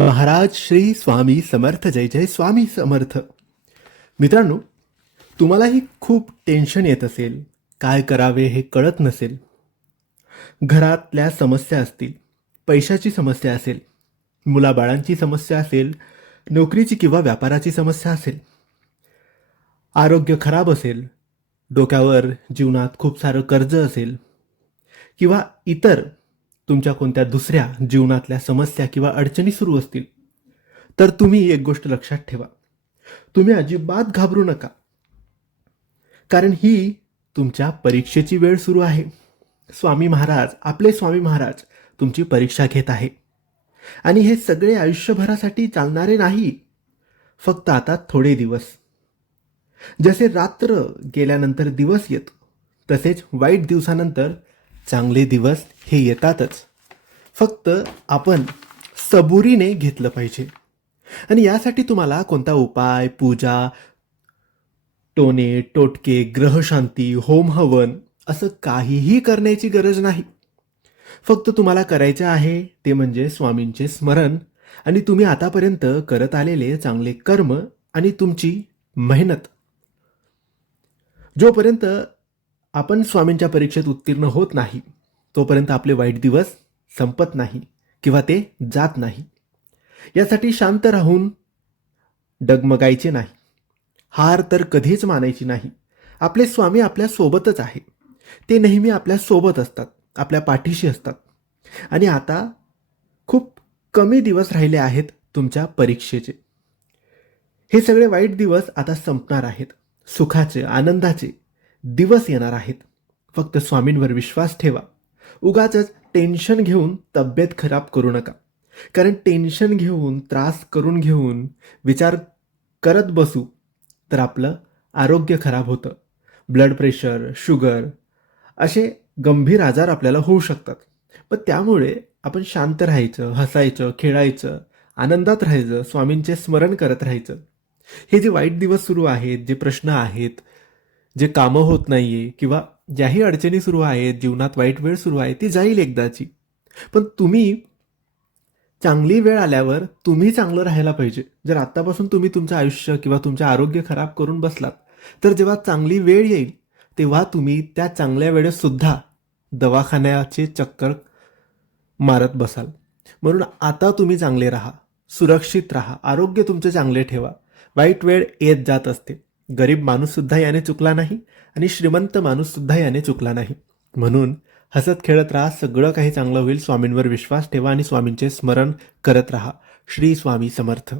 महाराज श्री स्वामी समर्थ जय जय स्वामी समर्थ. मित्रांनो तुम्हालाही खूप टेन्शन येत असेल. काय करावे हे कळत नसेल. घरातल्या समस्या असतील पैशाची समस्या असेल मुलाबाळांची समस्या असेल नोकरीची किंवा व्यापाराची समस्या असेल आरोग्य खराब असेल डोक्यावर जीवनात खूप सारं कर्ज असेल किंवा इतर तुमच्या कोणत्या दुसऱ्या जीवनातल्या समस्या किंवा अडचणी सुरू असतील तर तुम्ही एक गोष्ट लक्षात ठेवा. तुम्ही अजिबात घाबरू नका. कारण ही तुमच्या परीक्षेची वेळ सुरू आहे. स्वामी महाराज आपले स्वामी महाराज तुमची परीक्षा घेत आहे. आणि हे सगळे आयुष्यभरासाठी चालणारे नाही. फक्त आता थोडे दिवस. जसे रात्र गेल्यानंतर दिवस येतो तसेच वाईट दिवसानंतर चांगले दिवस हे येतातच. फक्त आपण सबुरीने घेतलं पाहिजे. आणि यासाठी तुम्हाला कोणता उपाय पूजा टोने टोटके ग्रहशांती होम हवन असं काहीही करण्याची गरज नाही. फक्त तुम्हाला करायचं आहे ते म्हणजे स्वामींचे स्मरण आणि तुम्ही आतापर्यंत करत आलेले चांगले कर्म आणि तुमची मेहनत. जोपर्यंत आपण स्वामींच्या परीक्षेत उत्तीर्ण होत नाही तोपर्यंत आपले वाईट दिवस संपत नाही किंवा ते जात नाही. यासाठी शांत राहून डगमगायचे नाही. हार तर कधीच मानायची नाही. आपले स्वामी आपल्या सोबतच आहे. ते नेहमी आपल्यासोबत असतात आपल्या पाठीशी असतात. आणि आता खूप कमी दिवस राहिले आहेत तुमच्या परीक्षेचे. हे सगळे वाईट दिवस आता संपणार आहेत. सुखाचे आनंदाचे दिवस येणार आहेत. फक्त स्वामींवर विश्वास ठेवा. उगाच टेन्शन घेऊन तब्येत खराब करू नका. कारण टेन्शन घेऊन त्रास करून घेऊन विचार करत बसू तर आपलं आरोग्य खराब होतं. ब्लड प्रेशर शुगर असे गंभीर आजार आपल्याला होऊ शकतात. पण त्यामुळे आपण शांत राहायचं हसायचं खेळायचं आनंदात राहायचं स्वामींचे स्मरण करत राहायचं. हे जे वाईट दिवस सुरू आहेत जे प्रश्न आहेत जे कामं होत नाहीये किंवा ज्याही अडचणी सुरू आहेत जीवनात वाईट वेळ सुरू आहे ती जाईल एकदाची. पण तुम्ही चांगली वेळ आल्यावर तुम्ही चांगलं राहायला पाहिजे. जर आत्तापासून तुम्ही तुमचं आयुष्य किंवा तुमचे आरोग्य खराब करून बसलात तर जेव्हा चांगली वेळ येईल तेव्हा तुम्ही त्या चांगल्या वेळेतसुद्धा दवाखान्याचे चक्कर मारत बसाल. म्हणून आता तुम्ही चांगले राहा सुरक्षित राहा आरोग्य तुमचे चांगले ठेवा. वाईट वेळ येत जात असते. गरीब माणूससुद्धा याने चुकला नाही आणि श्रीमंत माणूससुद्धा याने चुकला नाही. म्हणून हसत खेळत राहा सगळं काही चांगलं होईल स्वामींवर विश्वास ठेवा आणि स्वामींचे स्मरण करत राहा. श्री स्वामी समर्थ.